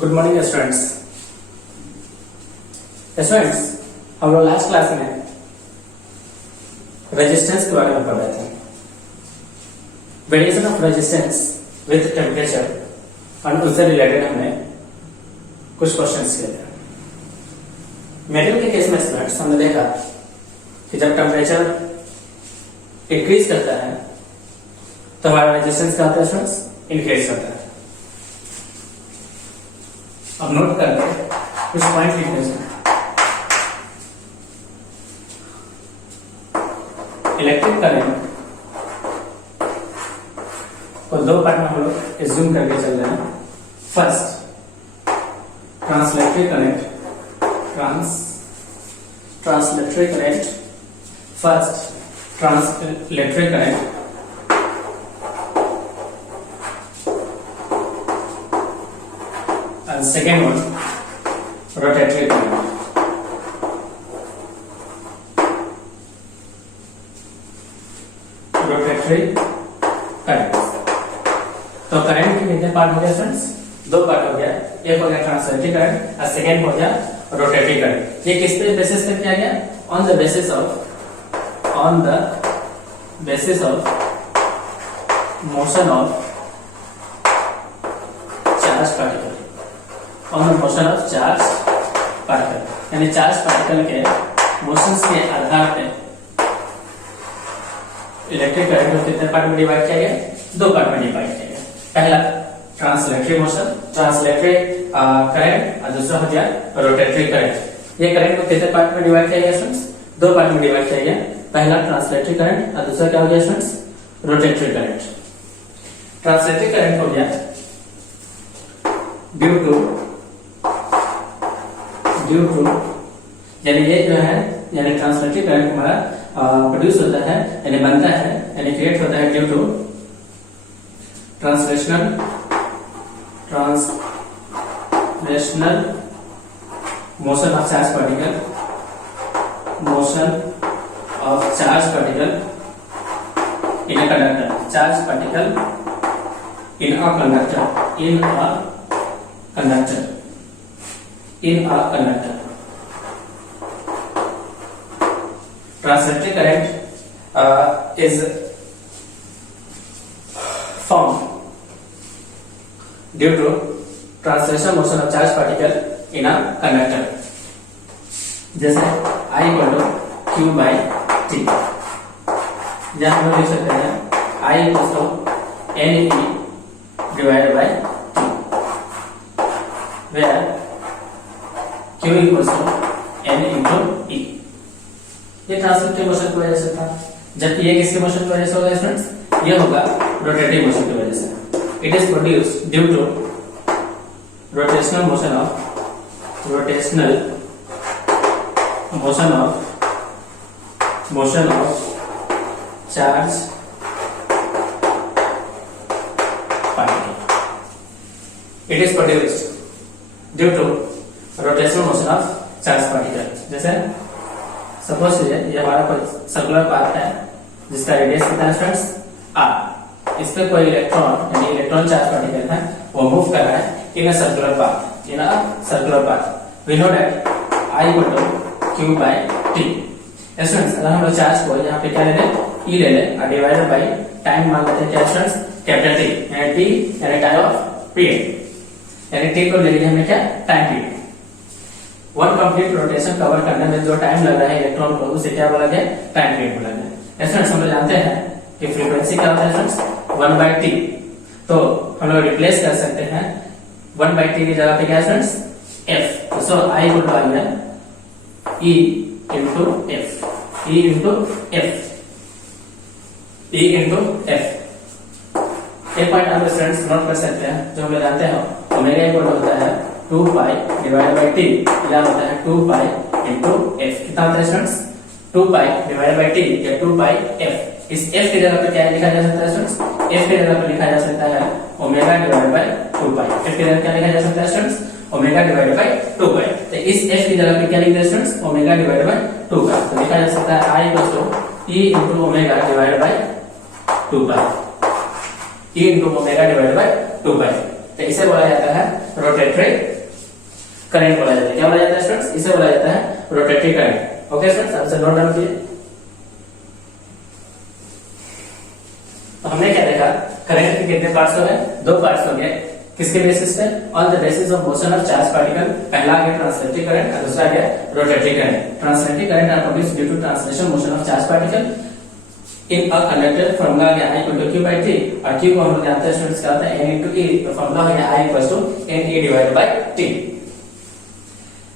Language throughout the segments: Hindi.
Good morning students. स्टूडेंट्स, हम लोग लास्ट क्लास में रेजिस्टेंस के बारे में पढ़ रहे थे। Variation of resistance with temperature और उससे रिलेटेड हमने कुछ क्वेश्चंस किए थे। मेटल के केस में स्टूडेंट्स हमने देखा कि जब टेम्परेचर इंक्रीज करता है तो हमारा रेजिस्टेंस क्या होता है स्टूडेंट्स? इंक्रीज करता है। अब नोट करते हैं कुछ पॉइंट लिखने से। इलेक्ट्रिक करंट को दो पार्ट में हम लोग एज्यूम करके चल रहे हैं। First translatory current, translatory current, first translatory current and second one rotatory current. Rotatory current. तो करंट के कितने पार्ट हो गया फ्रेंड्स? दो पार्ट हो गया। एक हो गया ट्रांसलेटरी करंट और सेकेंड हो गया रोटेटरी करंट। ये किस पे बेसिस पे किया गया? On the basis of motion of charge particle, on the motion of charge particle. यानी चार्ज पार्टिकल के मोशंस के आधार पे इलेक्ट्रिक करंट को कितने पार्ट में डिवाइड किया गया? दो पार्ट में डिवाइड किया गया। पहला ट्रांसलेटरी मोशन, ट्रांसलेटरी करंट, और दूसरा हो गया रोटेटरी करंट। ये करंट को कितने पार्ट में डिवाइड किया गया स्टूडेंट्स? दो पार्ट में डिवाइड किया गया। पहला ट्रांसलेटरी करंट और दूसरा क्या हो गया students? Rotatory current. Translatory current हो गया ड्यू टू यानी ये जो है यानी ट्रांसलेटरी करंट हमारा प्रोड्यूस होता है यानी बनता है यानी क्रिएट होता है due to translational motion of charge particle, motion of charge particle in a conductor, charge particle in a conductor, in a conductor. Translatory current is formed due to translation motion of charge particle in a conductor. जैसे I equal to Q by T। जहाँ हम लिख सकते हैं I equals to N E divided by T, where Q equals to N into E। ये ट्रांसलेटरी मोशन की वजह से था, जबकि ये किसके मोशन की वजह से होगा स्टूडेंट्स? ये होगा रोटेटरी मोशन की वजह से। It is produced due to rotational motion of charge particle. It is produced due to rotational motion of charge particle. जैसे सपोज ये हमारा कोई सर्कुलर पाथ है जिसका रेडियस कितना है स्टूडेंट्स? r। इस पे कोई इलेक्ट्रॉन यानी इलेक्ट्रॉन चार्ज पार्टिकल है वो मूव कर रहा है in a circular path. We know that I equal to Q by T। Students, अगर हम लोग चार्ज को यहाँ पे क्या ले लें? E ले लें और डिवाइडेड बाय टाइम मान लेते हैं क्या स्टूडेंट्स? कैपिटल T यानी T यानी टाइम ऑफ पीरियड, यानी T को ले लीजिए हमने क्या? Time period. One complete rotation cover करने में जो टाइम लग रहा है इलेक्ट्रॉन को उसे क्या बोला गया? टाइम पीरियड बोला गया। स्टूडेंट्स, हम लोग जानते हैं कि फ्रीक्वेंसी क्या होता है स्टूडेंट्स? 1/t। तो हम लोग रिप्लेस कर सकते हैं 1/t की जगह पे क्या students? f। So I equal to आ गया E into f, E into f। एक पॉइंट आप स्टूडेंट्स नोट कर सकते हैं, जो हम लोग जानते हैं ओमेगा इक्वल होता है 2 पाई डिवाइडेड बाय t, क्या होता है 2 पाई into f। कितना होता है students? 2 pi divided by t या 2 पाई f। इस f की जगह पे क्या लिखा जा सकता है स्टूडेंट्स? f की जगह पे लिखा जा सकता है omega divided by 2 pi. f की जगह क्या लिखा जा सकता है students? Omega divided by 2 pi. तो इस f की जगह पे क्या लिख दें students? Omega divided by 2 pi. तो लिखा जा सकता है I equal to E into omega divided by 2 pi. E into omega divided by 2 pi. तो इसे बोला जाता है रोटेटरी करंट बोला जाता है। क्या बोला जाता है स्टूडेंट्स? इसे बोला जाता है रोटेटरी करंट। ओके स्टूडेंट्स, आपसे नोट डाउन कीजिए। तो हमने क्या देखा, करंट के कितने पार्ट्स हो गए? 2 पार्ट्स हो गए। किसके बेसिस पे? On the basis of motion of charge particle. पहला आ गया ट्रांसलेटरी करंट और दूसरा आ गया rotatory current. Translatory current are produced due to translation motion of charge particle in a conductor. Formula आ गया I equal to Q by T, और Q को हम लोग जानते हैं स्टूडेंट्स क्या होता है? N into E। तो फॉर्मूला हो गया I equal to NE divided by T।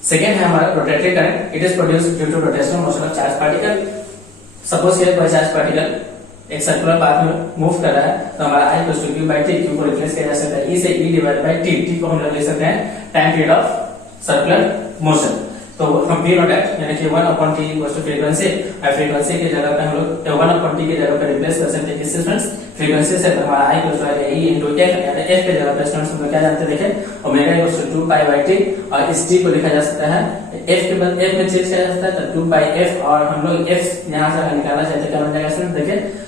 Second है हमारा rotatory current. It is produced due to rotational motion of charge particle. Suppose ये कोई चार्ज पार्टिकल एक सर्कुलर पाथ में मूव कर रहा है, तो हमारा I equal to Q by T, Q को रिप्लेस किया जा सकता है E से, E divided by T। T को हम लोग ले सकते हैं time period of circular motion. तो हम वी नो दैट यानी कि 1/t इक्वल्स टू फ्रीक्वेंसी, और फ्रीक्वेंसी की जगह पे हम लोग 1/t की जगह पे रिप्लेस कर सकते हैं किससे स्टूडेंट्स? फ्रीक्वेंसी से। तो हमारा I इक्वल्स टू आएगा E इनटू f, यानी f के जगह पे स्टूडेंट्स हम लोग क्या जानते हैं? देखें omega equals to 2 pi by t, और इस t को लिखा जा सकता है f के बदले f में चेंज किया जा सकता है, तो 2 पाई f, और हम लोग f यहां से निकालना चाहते हैं, क्या बन जाएगा स्टूडेंट? देखिए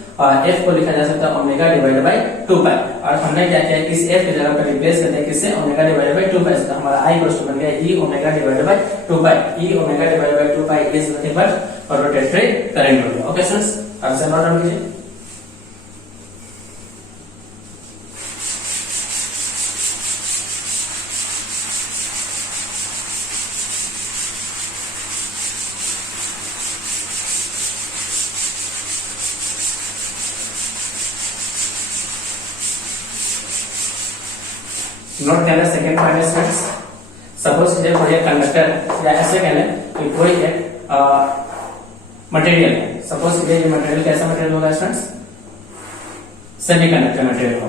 f को लिखा जा सकता है ओमेगा डिवाइडेड बाय 2 पाई, और हमने क्या किया, इस f की जगह पर रिप्लेस कर दिया किससे? Omega divided by 2 pi. तो हमारा I इक्वल्स टू बन गया E omega divided by 2 pi. E omega divided by 2 pi is nothing but rotatory current हो गया। ओके स्टूडेंट्स, अब से नोट डाउन कीजिए। नोट कहना सेकंड पॉइंट है स्टूडेंट्स, सपोज ये कोई कंडक्टर, या ऐसे कह लें कि कोई एक मटेरियल है। सपोज ये मटेरियल कैसा मटेरियल होगा स्टूडेंट्स? सेमीकंडक्टर मटेरियल हो,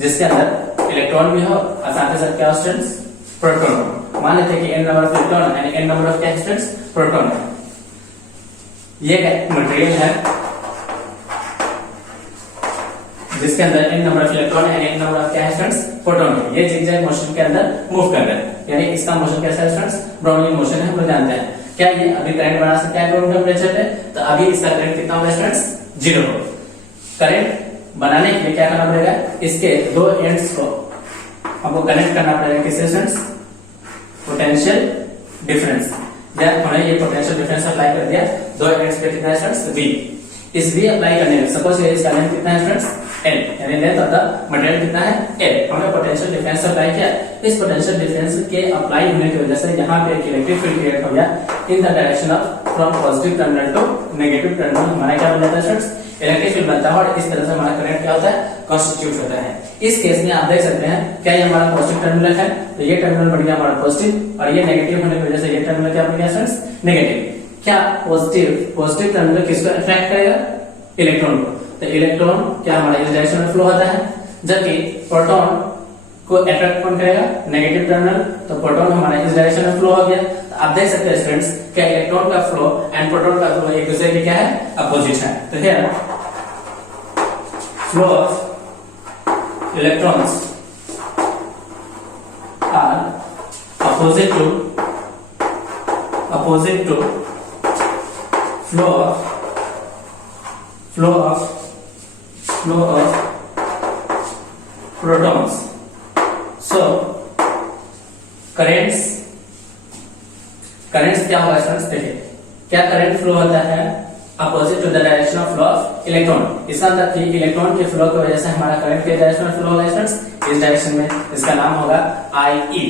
जिसके अंदर इलेक्ट्रॉन भी हो और साथ ही साथ क्या स्टूडेंट्स? प्रोटॉन हो। मान लेते हैं कि n नंबर ऑफ इलेक्ट्रॉन यानी n नंबर ऑफ क्या स्टूडेंट्स? प्रोटॉन है। ये मटेरियल है जिसके अंदर n नंबर ऑफ इलेक्ट्रॉन है, n नंबर ऑफ क्या है स्टूडेंट्स? प्रोटॉन है। ये जिगजैग मोशन के अंदर मूव कर रहा है, यानी इसका मोशन कैसा है स्टूडेंट्स? ब्राउनिंग मोशन है, हम लोग जानते हैं। क्या ये अभी करंट बना सकता है रूम टेंपरेचर पे? तो अभी इसका करंट कितना होगा स्टूडेंट्स? 0 हो। करंट बनाने के लिए क्या करना पड़ेगा? इसके 2 एंड्स को हमको कनेक्ट करना पड़ेगा किससे स्टूडेंट्स? Potential difference. जब हमने ये पोटेंशियल डिफरेंस अप्लाई कर दिया 2 एंड्स पे कितना है स्टूडेंट्स? V। इस V अप्लाई करने में सपोज ये इसका लेंथ कितना है स्टूडेंट्स? L, यानी लेंथ ऑफ द मटेरियल कितना है? L। हमने पोटेंशियल डिफरेंस अप्लाई किया। इस पोटेंशियल डिफरेंस के अप्लाई होने की वजह से यहाँ पे एक इलेक्ट्रिक फील्ड क्रिएट हो गया in the direction of from positive terminal to negative terminal. हमारा क्या बन जाता है स्टूडेंट्स? इलेक्ट्रिक फील्ड बनता है, और इस तरह से हमारा करंट क्या होता है? कॉन्स्टिट्यूट होता है। इस केस में आप देख सकते हैं क्या ये हमारा पॉजिटिव टर्मिनल है, तो ये टर्मिनल बढ़ गया हमारा पॉजिटिव, और ये नेगेटिव होने की वजह से ये टर्मिनल क्या बन गया स्टूडेंट्स? नेगेटिव। क्या पॉजिटिव टर्मिनल किसको अट्रैक्ट करेगा? इलेक्ट्रॉन को। तो इलेक्ट्रॉन क्या हमारा इस डायरेक्शन में फ्लो होता है, जबकि प्रोटॉन को अट्रैक्ट कौन करेगा? Negative terminal. तो प्रोटॉन हमारा इस डायरेक्शन में फ्लो हो गया। तो आप देख सकते हैं स्टूडेंट्स क्या इलेक्ट्रॉन का फ्लो एंड प्रोटॉन का फ्लो एक दूसरे के क्या है? अपोजिट है। तो here flow of electrons are opposite to flow of protons. So currents क्या होगा स्टूडेंट्स? देखिए क्या करंट फ्लो होता है opposite to the direction of flow of electron. इसका मतलब कि इलेक्ट्रॉन के फ्लो की वजह से हमारा करंट के डायरेक्शन में फ्लो होगा स्टूडेंट्स, इस डायरेक्शन में। इसका नाम होगा IE।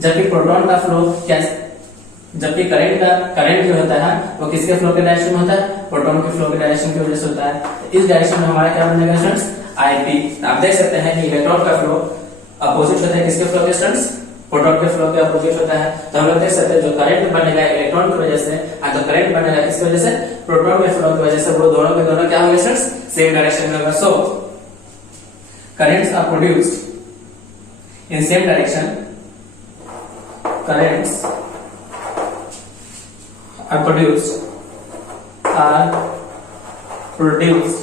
जबकि प्रोटॉन का फ्लो क्या, जबकि करंट जो होता है वो किसके फ्लो के डायरेक्शन में होता है? प्रोटॉन के फ्लो के डायरेक्शन की वजह से होता है। इस डायरेक्शन में हमारा क्या बनेगा स्टूडेंट्स? IP। आप देख सकते हैं कि इलेक्ट्रॉन का फ्लो अपोजिट होता है किसके फ्लो के स्टूडेंट्स? प्रोटॉन के फ्लो के अपोजिट होता है। तो हम लोग देख सकते हैं जो करंट बनेगा इलेक्ट्रॉन की वजह से, और जो करंट बनेगा किसकी वजह से? प्रोटॉन के फ्लो की वजह से, वो दोनों के दोनों क्या होंगे स्टूडेंट्स? सेम डायरेक्शन में होगा। So currents are produced in same direction. Currents are produced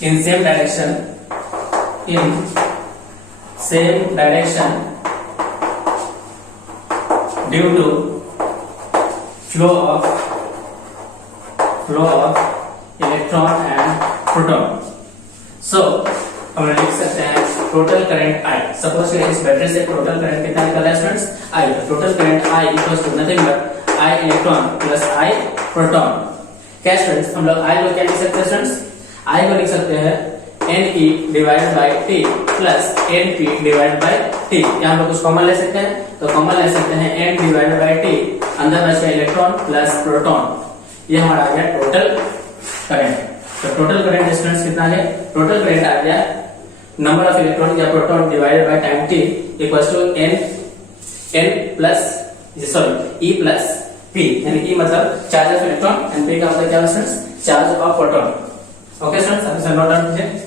in same direction due to flow of electron and proton. So हम लिख सकते हैं टोटल करंट I। सपोज इस बैटरी से टोटल करंट कितना निकल रहा है students I। Total current I equals to nothing but I electron plus I proton. क्या स्टूडेंट्स हम लोग I को क्या लिख सकते हैं स्टूडेंट्स I को लिख सकते हैं Ne divided by T plus Np divided by T। यहाँ हम लोग कुछ कॉमन ले सकते हैं तो कॉमन ले सकते हैं N डिवाइडेड बाय T, अंदर बचेगा इलेक्ट्रॉन प्लस प्रोटॉन। ये हमारा आ गया टोटल करंट। तो टोटल करंट स्टूडेंट्स कितना आ गया टोटल करंट आ गया नंबर ऑफ इलेक्ट्रॉन या proton divided by time T equals to N plus E plus P, यानी E मतलब charge of electron and P का मतलब क्या है students charge of proton. Okay students अब इसे नोट डाउन कीजिए।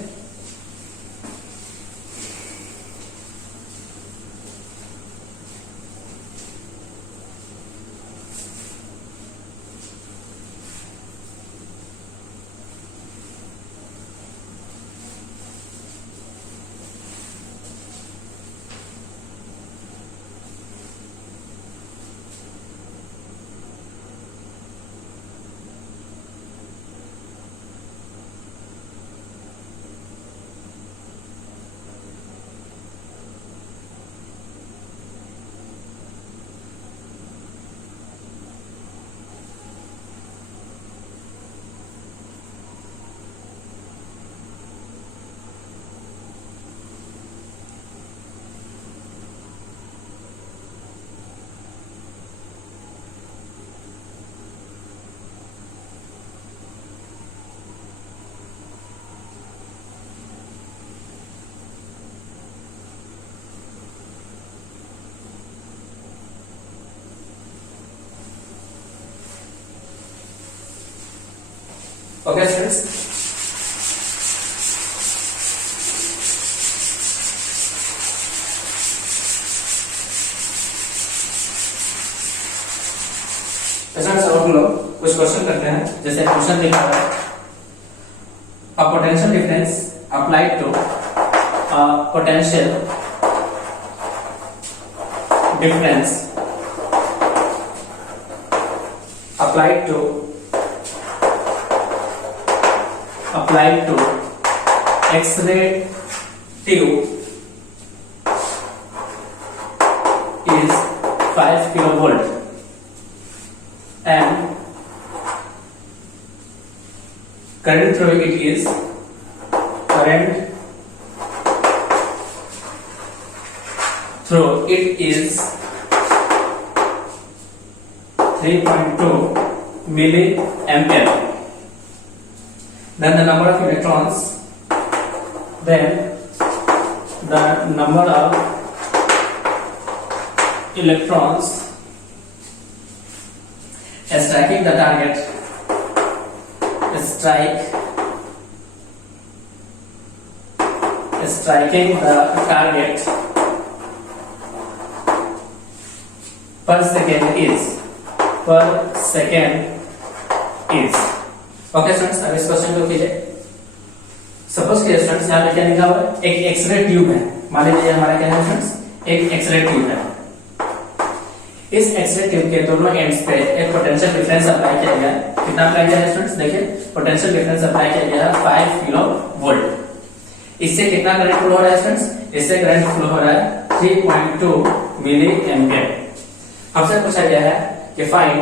ओके स्टूडेंट्स अब हम लोग कुछ क्वेश्चन करते हैं। जैसे क्वेश्चन लिखा है a potential difference applied to potential difference applied to X-ray tube is 5 kilovolt and current through it is 3.2 milliampere. Then the number of electrons striking the target per second is okay students अब इस क्वेश्चन को कीजिए। सपोज कि स्टूडेंट्स यहाँ पे क्या लिखा हुआ है एक एक्सरे ट्यूब है। मान लीजिए हमारा क्या है स्टूडेंट्स एक एक्सरे ट्यूब है। इस एक्सरे ट्यूब के दोनों एंड्स पे एक पोटेंशियल डिफरेंस अप्लाई किया गया है। कितना अप्लाई किया है स्टूडेंट्स देखिए पोटेंशियल डिफरेंस अप्लाई किया गया है 5 किलो वोल्ट। इससे कितना करंट फ्लो हो रहा है स्टूडेंट्स इससे करंट फ्लो हो रहा है 3.2 मिली एम्पियर। हमसे पूछा गया है कि find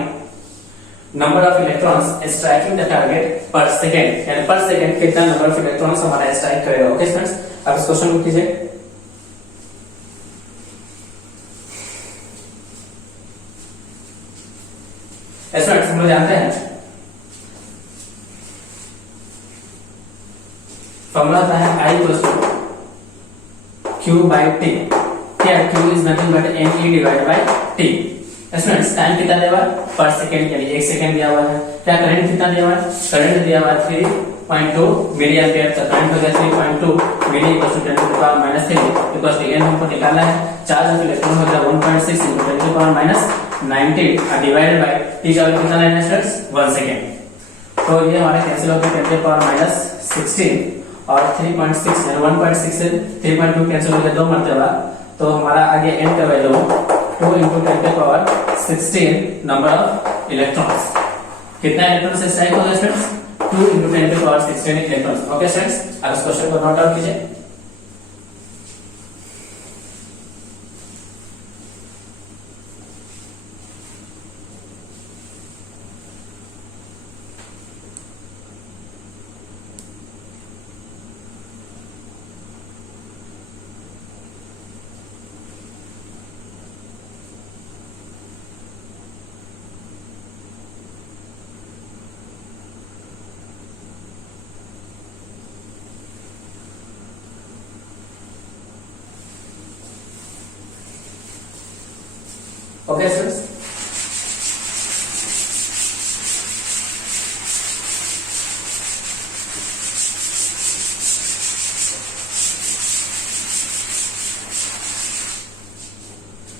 number of electrons striking the target पर सेकेंड, यानी पर सेकेंड कितना नंबर ऑफ इलेक्ट्रॉन्स हमारा स्ट्राइक करेगा। ओके स्टूडेंट्स अब इस क्वेश्चन को कीजिए। स्टूडेंट्स हम लोग जानते हैं फॉर्मूला होता है I equals to Q by T। क्या Q is nothing but Ne divided by T। Students time कितना दिया हुआ है पर सेकंड के लिए 1 सेकंड दिया हुआ है। क्या करंट कितना दिया हुआ है करंट दिया हुआ है 3.2 मिली एम्पियर। तो करंट हो गया 3.2 milli equals to 10 to the power minus 3 equals to n हमको निकालना है। चार्ज ऑफ इलेक्ट्रॉन हो गया 1.6 into 10 to the power minus 19 divided by t का वैल्यू कितना लेना है स्टूडेंट्स 1 सेकंड। तो ये हमारा कैंसिल हो गया 10 टू द पावर माइनस 16 और 3.6 यानी 1.6 से 3.2 कैंसिल हो गया 2 मरतबा। तो हमारा आगे n का value 2 into 10 to the power 16 number of electrons। कितना इलेक्ट्रॉन से स्ट्राइक होगा students 2 into 10 to the power 16 electrons. Okay students अब इस क्वेश्चन को नोट डाउन कीजिए। Okay students,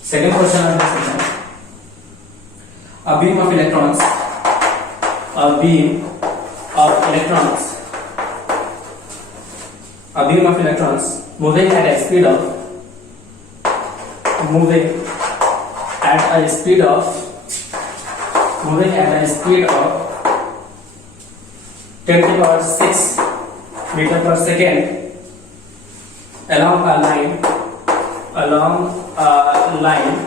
second question of this section. A beam of electrons, a beam of electrons, a beam of electrons moving at a speed of 10 to the power 6 meter per second along a line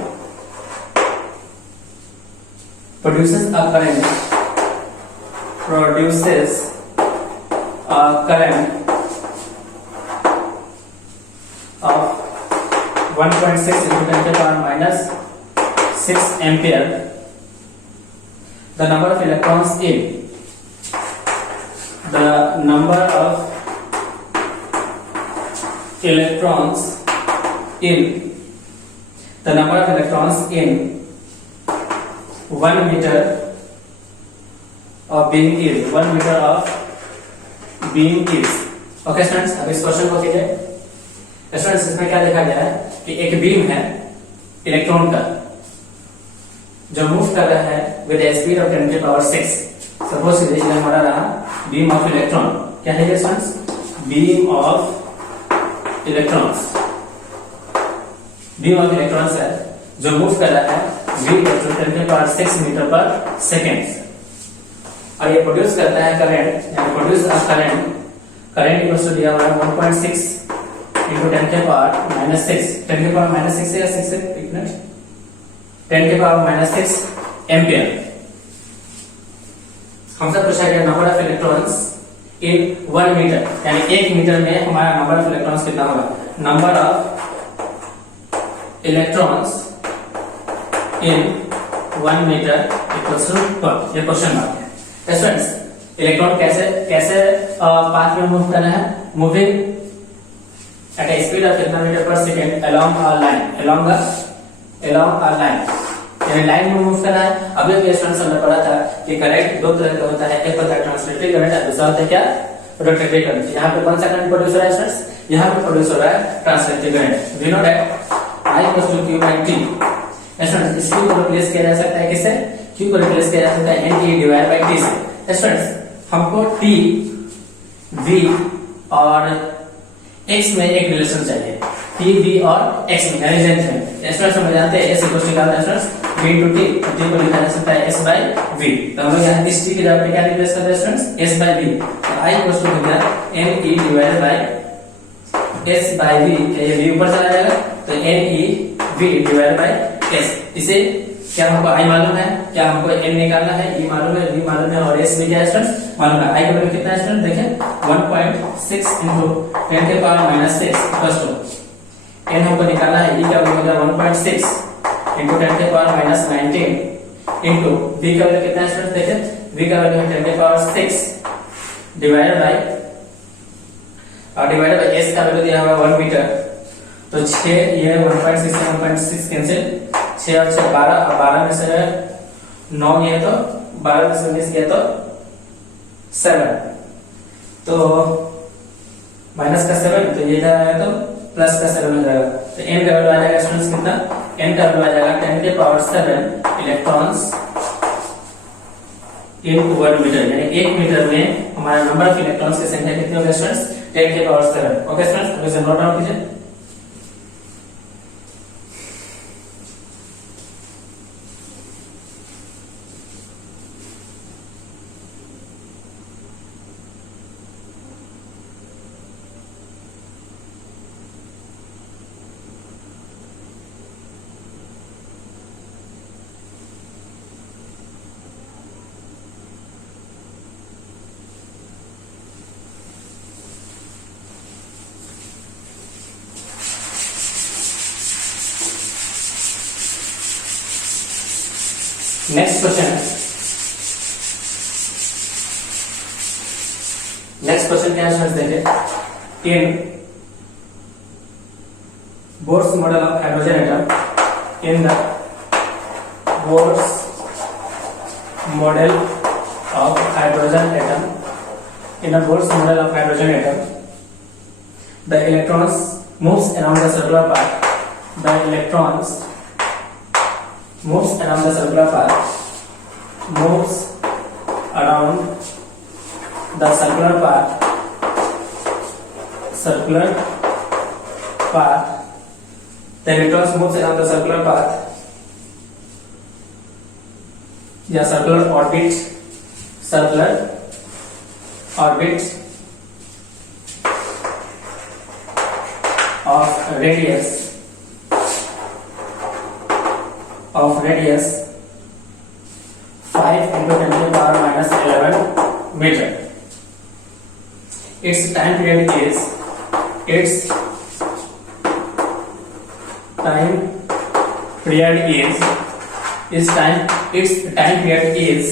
produces a current of 1.6 into 10 to the power minus 6 ampere. The number of electrons in in 1 meter of beam is okay students, अब इस क्वेश्चन को कीजिए। स्टूडेंट्स, इसमें क्या देखा गया है कि एक बीम है इलेक्ट्रॉन का जो मूव कर रहा है with A speed of 10 to the power 6। Suppose कीजिए हमारा रहा बीम ऑफ इलेक्ट्रॉन, क्या है स्टूडेंट्स, बीम ऑफ इलेक्ट्रॉन्स है जो मूव कर रहा है v = 10 to the power 6 metre पर सेकेंड, और ये प्रोड्यूस करता है current, produce a current equals to दिया हुआ है 1.6 into 10 to the power minus 6, 10 to the power minus 6 या 6 10 to the power minus 6 ampere. हमसे पूछा गया number of electrons in 1 metre, यानी 1 मीटर में हमारा नंबर ऑफ इलेक्ट्रॉन्स कितना होगा, number of electrons in 1 metre equals to what, ये क्वेश्चन मार्क है। स्टूडेंट्स, इलेक्ट्रॉन कैसे पाथ में मूव कर रहा है, moving at a speed of कितना मीटर पर सेकेंड अलोंग अ लाइन, यानी लाइन में मूव कर रहा है। अभी स्टूडेंट्स हमने पढ़ा था कि करंट दो तरह का होता है, एक होता है ट्रांसलेटरी करंट और दूसरा होता है क्या, रोटेटरी करंट। यहाँ पे कौन सा करंट प्रोड्यूस हो रहा है स्टूडेंट्स, यहाँ पे प्रोड्यूस हो रहा है translatory current. We know that I = Q/T। Students, इस Q को रिप्लेस किया जा सकता है किससे, Q को रिप्लेस किया जा सकता है NE/T से। स्टूडेंट्स, हमको T, V और X में एक रिलेशन चाहिए, T, V और X में यानी लेंथ में। स्टूडेंट्स, हम जानते हैं S = स्टूडेंट्स V × T, तो T को लिखा जा सकता है S/V। तो हम लोग यहाँ इस T की जगह पे क्या रिप्लेस करते हैं स्टूडेंट्स, S/V। तो I = NE/S/V, ये V ऊपर चला जाएगा तो NEV/S। इसे क्या हमको I मालूम है, क्या हमको N निकालना है, E मालूम है, V मालूम है और S भी क्या है स्टूडेंट्स मालूम है। I का वैल्यू कितना है स्टूडेंट, देखें 1.6 into 10 to the power minus 6 plus 2। N हमको निकालना है, E का वैल्यू होगा 1.6 into 10 to the power minus 19 into V का वैल्यू कितना है स्टूडेंट, देखें V का वैल्यू है 10 to the power 6 divided by S का वैल्यू दिया हुआ 1 मीटर, तो 6 ये 1.6 से 1.6 कैंसिल, 6 और 6 12, और 12 में से 9 ये तो 12 में से 19 गया तो 7, तो माइनस का 7, तो ये जाएगा तो प्लस का 7 हो जाएगा। तो n का वैल्यू आ जाएगा स्टूडेंट्स कितना, n का वैल्यू आ जाएगा 10 to the power 7 electrons in 1 metre, यानी 1 मीटर में हमारा नंबर ऑफ इलेक्ट्रॉन्स की संख्या कितनी होगी students, 10 to the power 7। Okay students, अब इसे नोट डाउन कीजिए। नेक्स्ट क्वेश्चन क्या है देखें, in Bohr's model of hydrogen atom in the Bohr's model of hydrogen atom. In a Bohr's model of hydrogen atom, the electrons moves around the circular path. The electrons moves around the circular path. Moves around the circular path. Circular path. The electrons moves around the circular path. या circular orbit. Circular orbit of radius 5 into 10 to the power minus 11 meter. Its time period is its time period is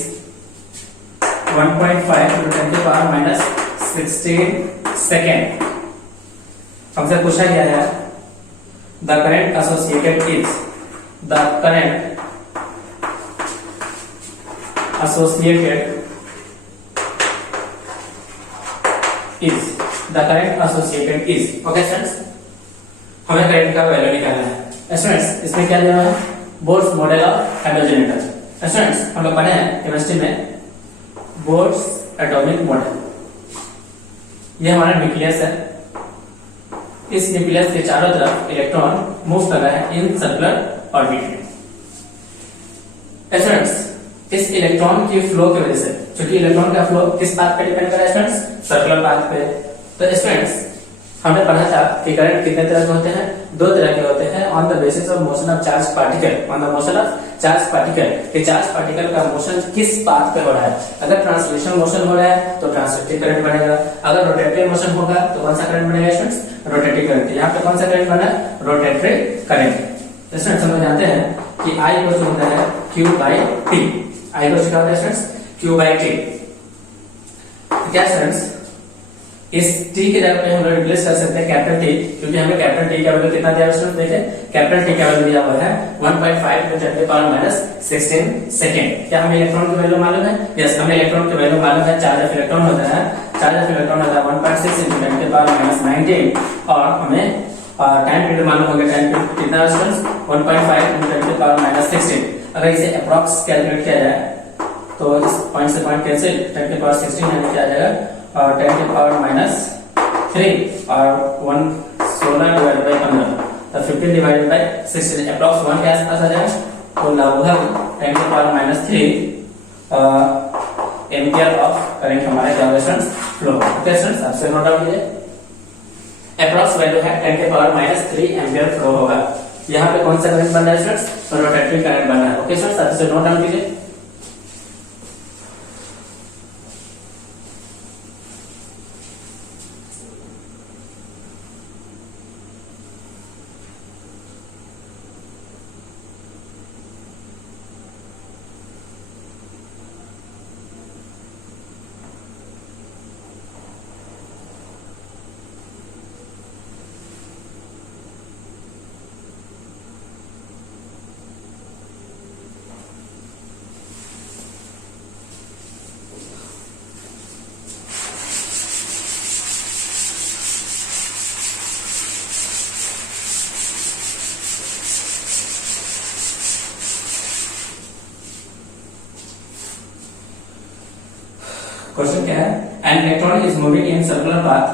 1.5 into 10 to the power minus 16 second. हमसे पूछा गया है the current associated is the current associated is okay students, हमें करंट का वैल्यू निकालना है स्टूडेंट्स। इसमें क्या दिया है? Bourse model of hydrogen atom. Students हम लोग पढ़े हैं केमिस्ट्री में बोर्स एटॉमिक मॉडल। ये हमारा न्यूक्लियस है। इस न्यूक्लियस के चारों तरफ इलेक्ट्रॉन मूव कर रहा है इन सर्कुलर ऑर्बिट में। स्टूडेंट्स इस इलेक्ट्रॉन की फ्लो की वजह से, क्योंकि इलेक्ट्रॉन का फ्लो किस पाथ पे डिपेंड कर रहा है स्टूडेंट्स? सर्कुलर पाथ पे। तो स्टूडेंट्स हमने पढ़ा था कि करंट कितने तरह के होते हैं? दो तरह के होते हैं on the basis of motion of charge particle. On the motion of charge particle कि चार्ज पार्टिकल का मोशन किस पाथ पे हो रहा है। अगर ट्रांसलेशनल मोशन हो रहा है तो ट्रांसलेटिव करंट बनेगा। अगर रोटेटरी मोशन होगा तो कौन सा करंट बनेगा स्टूडेंट्स? Rotatory current. यहाँ पे कौन सा करंट बना? Rotatory current. स्टूडेंट्स हम लोग जानते हैं कि I इक्वल होता है Q by T। I equal क्या होता है स्टूडेंट्स? Q by T। क्या स्टूडेंट्स इस T की जगह पे हम लोग रिप्लेस कर सकते हैं कैपिटल T, क्योंकि हमें कैपिटल T का वैल्यू कितना दिया है स्टूडेंट? देखिए कैपिटल T का वैल्यू दिया हुआ है 1.5 × 10 to the power minus 16 second. क्या हमें इलेक्ट्रॉन की वैल्यू मालूम है? यस, हमें इलेक्ट्रॉन की वैल्यू मालूम है। चार्ज ऑफ इलेक्ट्रॉन होता है 1.6 × 10 to the power minus 19 और हमें टाइम पीरियड मालूम होगा। टाइम पीरियड कितना है students? 1.5 × 10 to the power minus 16। अगर इसे अप्रॉक्स कैलकुलेट किया जाए तो इस पॉइंट से point cancel, 10 to the power 16 हमें क्या आ जाएगा? 10 to the power minus 3 और 16 डिवाइडेड बाय 15 तो 15 डिवाइडेड बाय 16 अप्रॉक्स 1 के आसपास आ जाएगा। तो लगभग 10 to the power minus 3 ampere of current हमारे जनरेशन फ्लो। ओके स्टूडेंट्स, आपसे नोट डाउन कीजिए। अप्रॉक्स वैल्यू है 10 to the power minus 3 ampere flow होगा। यहाँ पे कौन सा करंट बन रहा है स्टूडेंट्स? रोटेटरी करंट बन रहा है। ओके स्टूडेंट्स, आपसे नोट डाउन कीजिए। क्वेश्चन क्या है? An electron is moving in circular path.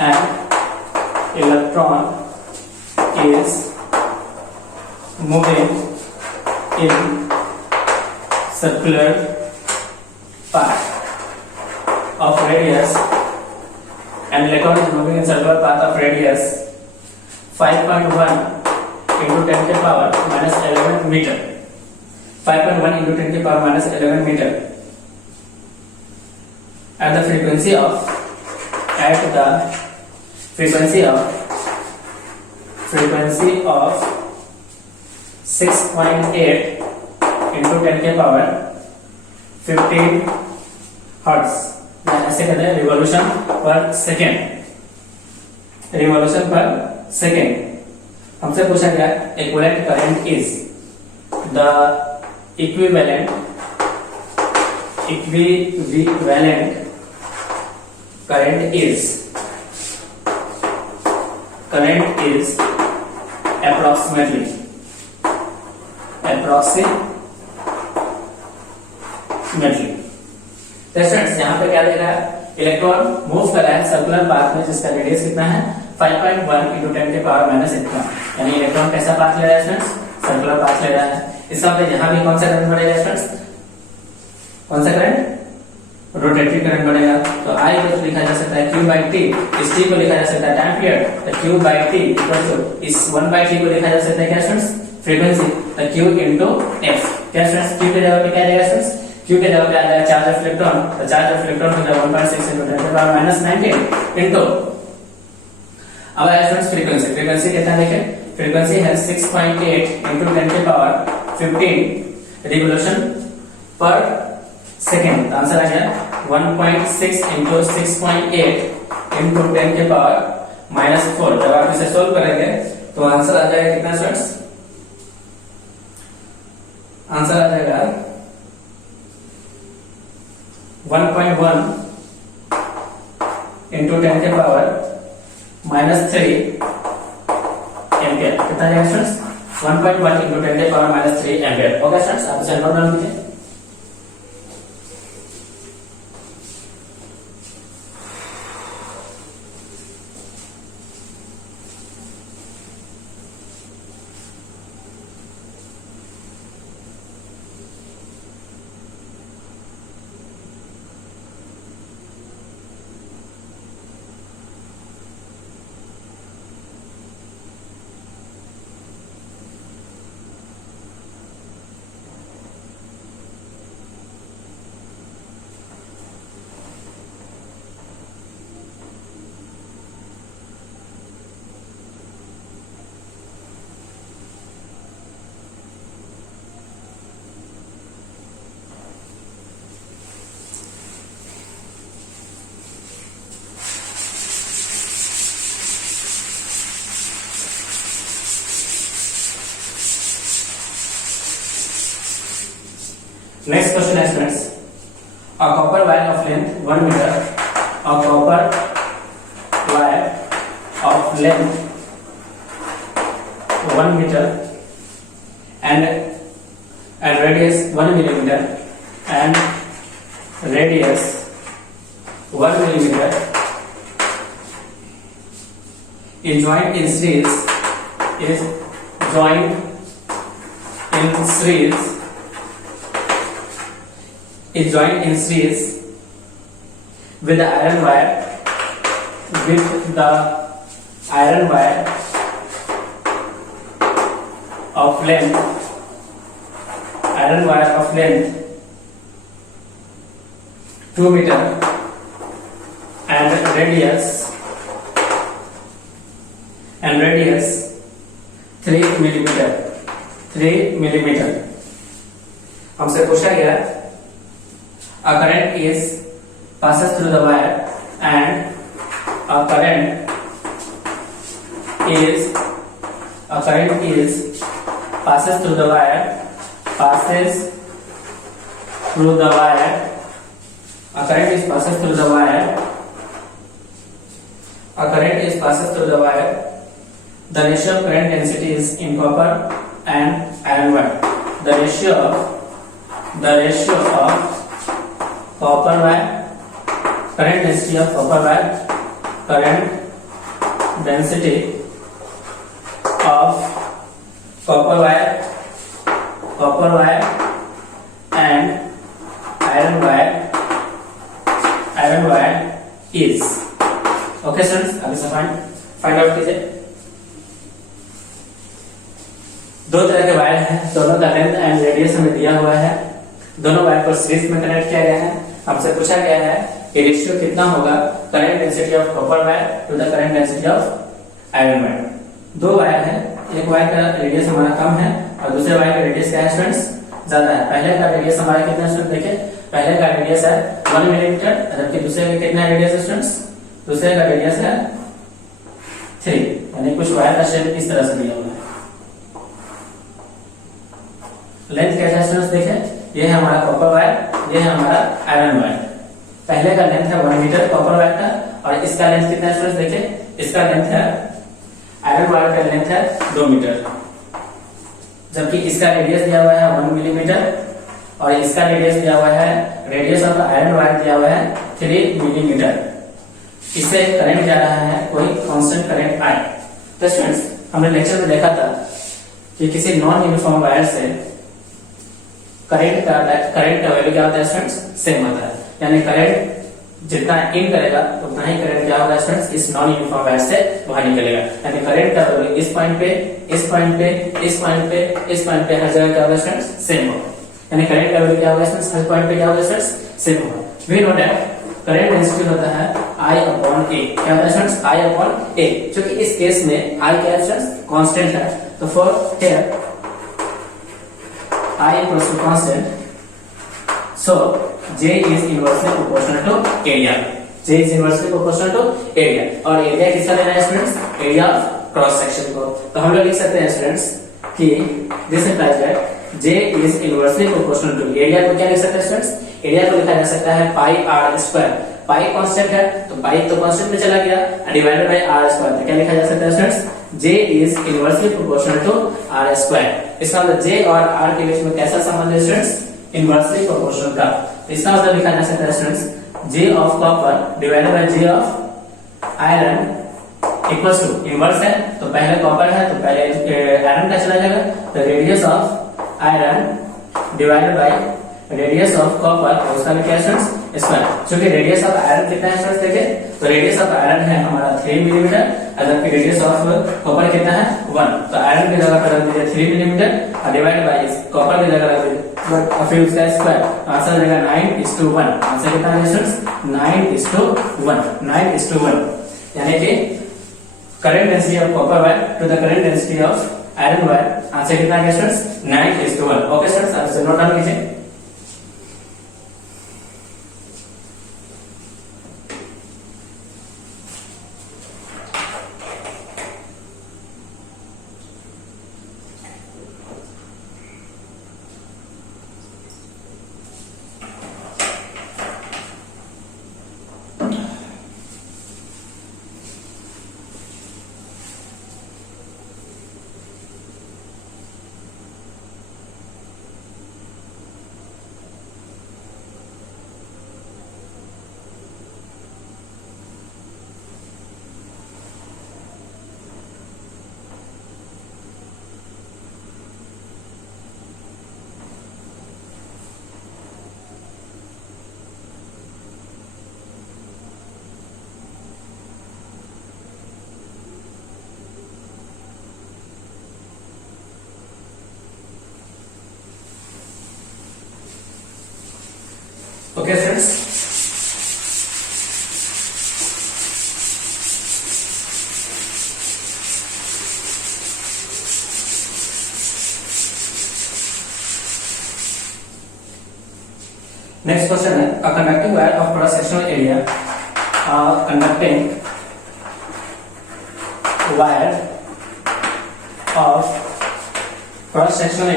An electron is moving in circular path of radius, an electron is moving in circular path of radius 5.1 into 10 to the power minus 11 meter. 5.1 into 10 to the power minus 11 meter at the frequency of 6.8 into 10 के पावर 15 हर्ट्ज। ऐसे कहते हैं रिवॉल्यूशन पर सेकेंड। रिवॉल्यूशन पर सेकेंड हमसे पूछा गया equivalent current is the equivalent current is approximately तो स्टूडेंट्स यहाँ पे क्या देख रहा है, इलेक्ट्रॉन मूव कर रहा है सर्कुलर पाथ में जिसका रेडियस कितना है 5.1 into 10 के पावर माइनस इतना, यानी इलेक्ट्रॉन कैसा पाथ ले रहा है स्टूडेंट्स, सर्कुलर पाथ ले रहा है। इसका मतलब यहाँ भी कौन सा करंट बढ़ेगा स्टूडेंट्स, कौन सा करंट, रोटेटरी करंट बढ़ेगा। तो I को लिखा जा सकता है Q by T, इस T को लिखा जा सकता है टाइम पीरियड, तो Q by T equal to इस 1 by T को लिखा जा सकता है क्या स्टूडेंट्स, फ्रीक्वेंसी, तो Q into F। क्या स्टूडेंट्स, Q के जगह पे क्या आएगा स्टूडेंट्स, Q के जगह पे आ जाएगा चार्ज ऑफ इलेक्ट्रॉन, तो चार्ज ऑफ इलेक्ट्रॉन हो जाएगा 1.6 into 10 to the power minus 19 into, अब आया स्टूडेंट्स फ्रीक्वेंसी, फ्रीक्वेंसी कितना देखें, फ्रीक्वेंसी है 6.8 into 10 के power 15 revolution per second. Answer आ गया 1.6 into 6.8 into 10 के पावर माइनस 4। जब आप इसे सोल्व करेंगे तो आंसर आ जाएगा कितना स्टूडेंट्स, आंसर आ जाएगा 1.1 into 10 के पावर माइनस 3 एम्पियर। कितना आएगा स्टूडेंट्स, 1.1 into 10 के power minus 3 ampere. Okay students, आप इसे नोट डाउन कीजिए। Next question is friends, a copper wire of length 1 meter, a copper wire of length 1 meter and radius 1 millimeter and radius 1 millimeter is joined in series with the iron wire of length 2 meter and radius 3 millimeter। हमसे पूछा गया a current passes through the wire and a current is passes through the wire a current is passes through the wire, the ratio of current density is in copper and iron wire, the ratio of copper wire, current density of copper wire, current density of copper wire and iron wire is, okay students, अब इसे फाइंड आउट कीजिए। दो तरह के वायर हैं, दोनों का लेंथ एंड रेडियस हमें दिया हुआ है, दोनों वायर को सीरीज में कनेक्ट किया गया है। हमसे पूछा गया है कि रेशियो कितना होगा current density of copper wire to the current density of iron wire. दो वायर है, एक वायर का रेडियस हमारा कम है और दूसरे वायर का रेडियस क्या है स्टूडेंट्स, ज्यादा है। पहले का रेडियस हमारा कितना है स्टूडेंट, देखिए पहले का रेडियस है 1 मिलीमीटर, जबकि दूसरे का कितना रेडियस है स्टूडेंट्स, दूसरे का रेडियस है 3, यानी कुछ वायर का शेप इस तरह से दिया हुआ है। लेंथ क्या है स्टूडेंट्स देखें, ये है हमारा कॉपर वायर, ये है हमारा आयरन वायर। पहले का लेंथ है 1 मीटर कॉपर वायर का, और इसका लेंथ कितना है स्टूडेंट्स देखें, इसका लेंथ है आयरन वायर का लेंथ है 2 मीटर, जबकि इसका रेडियस दिया हुआ है 1 मिलीमीटर और इसका रेडियस दिया हुआ है, रेडियस ऑफ आयरन वायर दिया हुआ है 3 मिलीमीटर। इससे करंट जा रहा है कोई कांस्टेंट करंट आई। तो स्टूडेंट्स हमने लेक्चर में देखा था कि किसी नॉन यूनिफॉर्म वायर से करंट का वैल्यू क्या होता है स्टूडेंट्स, सेम होता है, यानी करंट जितना इन करेगा उतना ही करंट क्या होगा स्टूडेंट्स इस नॉन यूनिफॉर्म वायर से बाहर निकलेगा। यानी करंट का वैल्यू इस पॉइंट पे, इस पॉइंट पे, इस पॉइंट पे, इस पॉइंट पे हर जगह क्या होगा स्टूडेंट्स सेम होगा। यानी करंट का वैल्यू क्या होगा स्टूडेंट्स हर पॉइंट पे क्या होगा स्टूडेंट्स सेम होगा। We know that current density होता है I अपॉन A। क्या होता है स्टूडेंट्स I अपॉन A, क्योंकि इस केस में I क्या है स्टूडेंट्स कांस्टेंट है। तो for here I equals to constant, so J is inversely proportional to area. J is inversely proportional to area, और एरिया किसका लेना है students, area of cross section को। तो हम लोग लिख सकते हैं स्टूडेंट्स कि this implies that J is inversely proportional to area को क्या लिख सकते हैं स्टूडेंट्स, एरिया को लिखा जा सकता है पाई आर स्क्वायर। पाई कांस्टेंट है तो पाई तो कांस्टेंट में चला गया, डिवाइडेड बाय आर स्क्वायर। तो क्या लिखा जा सकता है students, J is inversely proportional to r square. इसका मतलब J और R के बीच में कैसा संबंध है स्टूडेंट्स, इनवर्सली प्रोपोर्शनल का। इसका मतलब लिखा जा सकता है students J of copper divided by J of iron equals to, inverse है तो पहले कॉपर है तो पहले आयरन का चला जाएगा, तो radius of iron divided by radius of copper, उसका क्या है स्टूडेंट्स स्क्वायर। क्योंकि रेडियस ऑफ आयरन कितना है स्टूडेंट्स देखिए, तो रेडियस ऑफ आयरन है हमारा 3 मिलीमीटर, अगर रेडियस ऑफ कॉपर कितना है 1, तो आयरन की जगह पर रख दीजिए 3 मिलीमीटर और डिवाइड बाय कॉपर की जगह रख दीजिए और फिर उसका स्क्वायर, आंसर आ जाएगा 9:1। आंसर कितना है स्टूडेंट्स 9:1, 9:1। यानी कि current density of copper wire to the current density of iron wire, answer कितना है students 9:1। Okay students, answer note down कीजिए। Okay friends, next question है a conducting wire of cross sectional area, conducting wire of cross sectional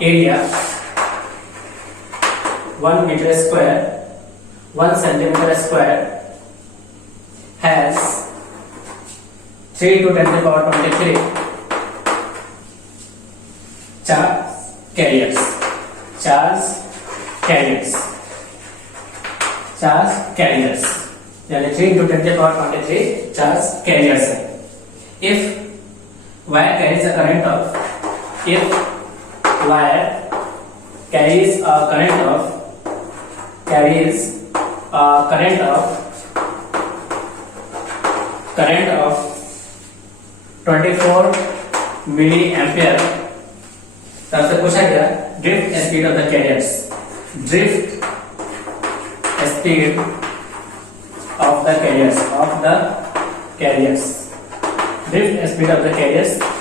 area 1 meter square, 1 centimeter square has 3 to 10 to the power 23 charge carriers, यानी 3 into 10 to the power 23 charge carriers है। If wire carries a current of, if wire carries a current of 24 milliampere, तब से पूछा गया drift speed of the carriers, drift speed of the carriers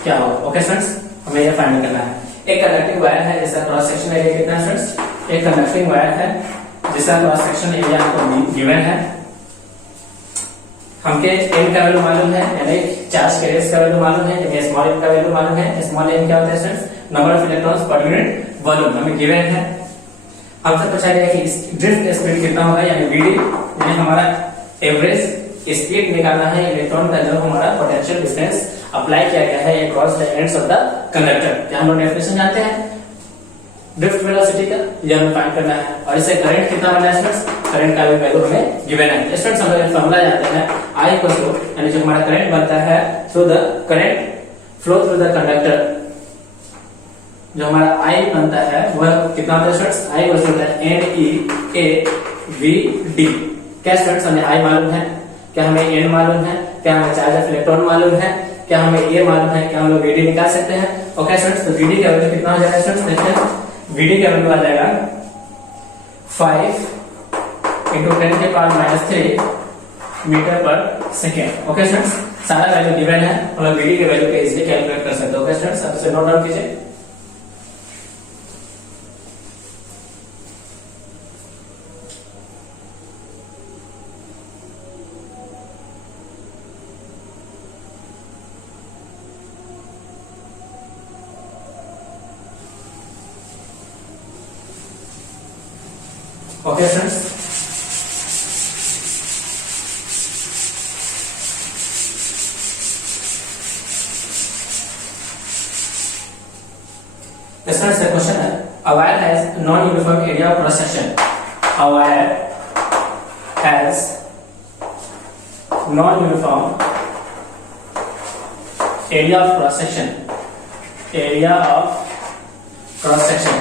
क्या होगा। ओके स्टूडेंट्स, हमें यह फाइंड करना है। एक कंडक्टिंग वायर है जिसका क्रॉस सेक्शन एरिया कितना है स्टूडेंट्स, एक कंडक्टिंग वायर है जिसका क्रॉस सेक्शन एरिया हमको गिवन है। हमके n का वैल्यू मालूम है, यानी चार्ज कैरियर्स का वैल्यू मालूम है, यानी स्मॉल n का वैल्यू मालूम है। स्मॉल n क्या होता है students? Number of electrons per unit volume हमें गिवन है। हमसे पूछा गया कि ड्रिफ्ट स्पीड कितना होगा, यानी vd, यानी हमारा एवरेज स्पीड निकालना है इलेक्ट्रॉन का जब हमारा पोटेंशियल डिफरेंस अप्लाई किया गया है across the ends of the conductor. क्या हम लोग डेफिनेशन जानते हैं ड्रिफ्ट वेलोसिटी का, ये हमें फाइंड करना है। और इससे करंट कितना बना है स्टूडेंट्स? करंट का भी वैल्यू हमें गिवन है। स्टूडेंट्स हम लोग फॉर्मूला जानते हैं I इक्वल टू, यानी जो हमारा करंट बनता है through the current flow through the conductor, जो हमारा I बनता है वह कितना होता है स्टूडेंट्स? I इक्वल टू होता है NEAVD। क्या स्टूडेंट्स हमें I मालूम है, क्या हमें N मालूम है, क्या हमें चार्ज ऑफ इलेक्ट्रॉन मालूम है, क्या हमें A मालूम है, क्या हम लोग VD निकाल सकते हैं। ओके स्टूडेंट्स, तो VD का वैल्यू कितना हो जाएगा स्टूडेंट्स? देखिए VD का वैल्यू आ जाएगा 5 into 10 के पावर -3 मीटर पर सेकेंड। ओके स्टूडेंट्स, सारा वैल्यू गिवन है, हम लोग VD के वैल्यू को इजीली कैलकुलेट कर सकते हैं। ओके स्टूडेंट्स, अब इसे नोट डाउन कीजिए। ओके फ्रेंड्स, इसका क्वेश्चन है a wire has non-uniform area of cross section. A wire has non-uniform area of cross section. Area of cross section.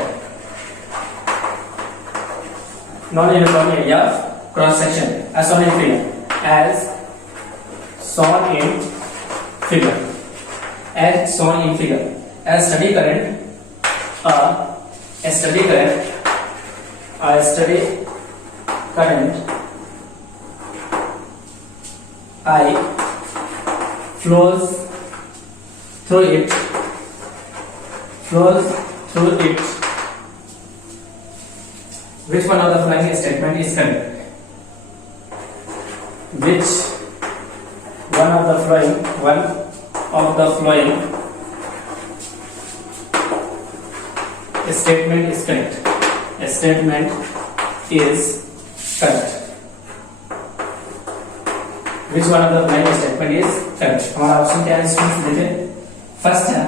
Non-uniform area of cross section as shown in figure. As shown in figure. As shown in figure. As steady current. A steady current I flows through it. Which one of the following statement is correct? Which one of the following statement is correct? A statement is correct. Which one of the following statement is correct? हमारा ऑप्शन क्या है स्टूडेंट्स? देखिए, फर्स्ट है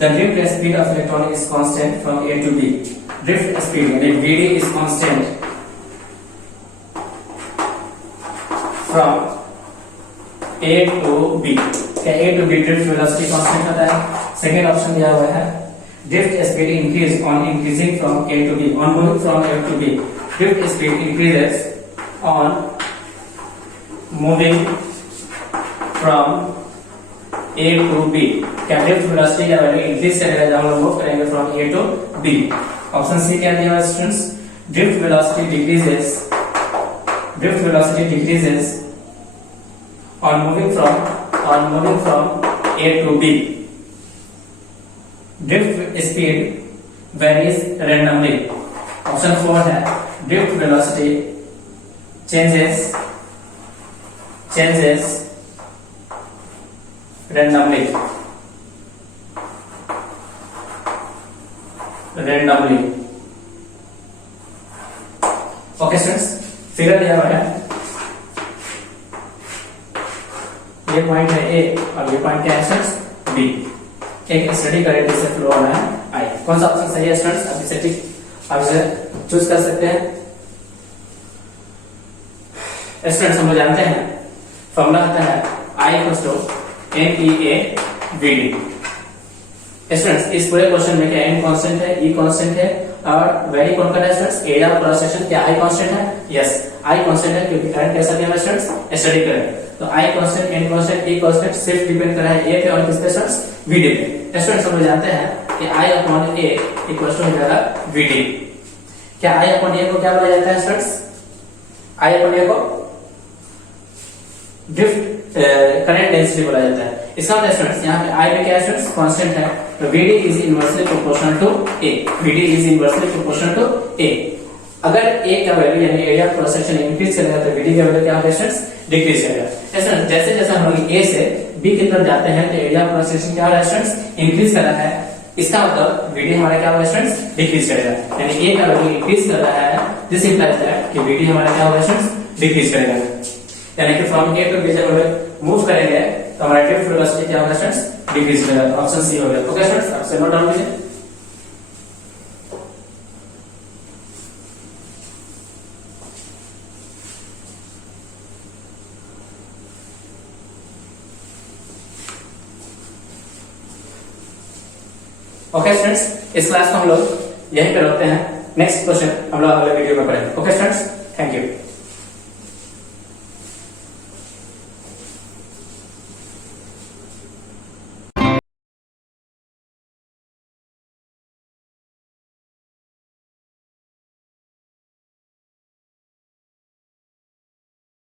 the drift speed of electron is constant from A to B. Drift speed यानी VD is constant from A to B. क्या A to B drift velocity constant होता है? सेकेंड ऑप्शन दिया हुआ है drift speed increase on increasing from A to B. On moving from A to B, drift speed increases on moving from A to B. क्या drift velocity का वैल्यू इंक्रीज करेगा जब हम लोग मूव करेंगे from A to B? Option C क्या दिया हुआ है students? drift velocity decreases on moving from A to B. drift speed varies randomly. Option 4 है drift velocity changes randomly. Okay students, figure दिया हुआ है, ये पॉइंट है ए और ये पॉइंट क्या है स्टूडेंट्स? बी। एक स्टडी करंट से फ्लो हो रहा है आई। कौन सा ऑप्शन सही है स्टूडेंट्स? आप इसे चूज कर सकते हैं। स्टूडेंट्स हम लोग जानते हैं फॉर्मूला होता है I equals to NEAVD। Students इस पूरे क्वेश्चन में क्या n कांस्टेंट है, E कांस्टेंट है और वैल्यू कौन का है students? Area of cross section. क्या I कांस्टेंट है? यस, I कांस्टेंट है क्योंकि करंट कैसा दिया है स्टूडेंट्स? Steady current. तो I constant, N constant, E constant सिर्फ डिपेंड कर रहा है A पे और किस पे स्टूडेंट्स? VD पे। स्टूडेंट्स हम लोग जानते हैं कि I upon A equals to हो जाएगा VD। क्या I अपॉन A को क्या बोला जाता है स्टूडेंट्स? I अपॉन A को ड्रिफ्ट करंट डेंसिटी बोला जाता है। इसका मतलब स्टूडेंट्स यहाँ पे I में क्या है स्टूडेंट्स? कांस्टेंट है, तो VD is inversely proportional to A। VD is inversely proportional to A। अगर ए का वैल्यू यानी area of cross section increase करेगा तो बीडी का वैल्यू क्या होगा स्टूडेंट्स, डिक्रीज करेगा। स्टूडेंट्स जैसे जैसे हम लोग ए से बी की तरफ जाते हैं तो एरिया ऑफ क्रॉस सेक्शन क्या हो रहा है स्टूडेंट्स, इंक्रीज कर रहा है। इसका मतलब बीडी हमारा क्या होगा स्टूडेंट्स, डिक्रीज करेगा। यानी ए का वैल्यू इंक्रीज कर रहा है, दिस इंप्लाइज दैट कि बीडी हमारा क्या होगा स्टूडेंट्स, डिक्रीज करेगा। यानी कि फ्रॉम ए टू बी जब हम मूव करेंगे तो हमारा ड्रिफ्ट वेलोसिटी क्या होगा स्टूडेंट्स, डिक्रीज करेगा। ऑप्शन सी हो गया। ओके स्टूडेंट्स, आपसे नोट डाउन कीजिए। ओके स्टूडेंट्स, इस क्लास को हम लोग यहीं पे रोकते हैं। नेक्स्ट क्वेश्चन हम लोग अगले वीडियो में करेंगे। Okay students, thank you.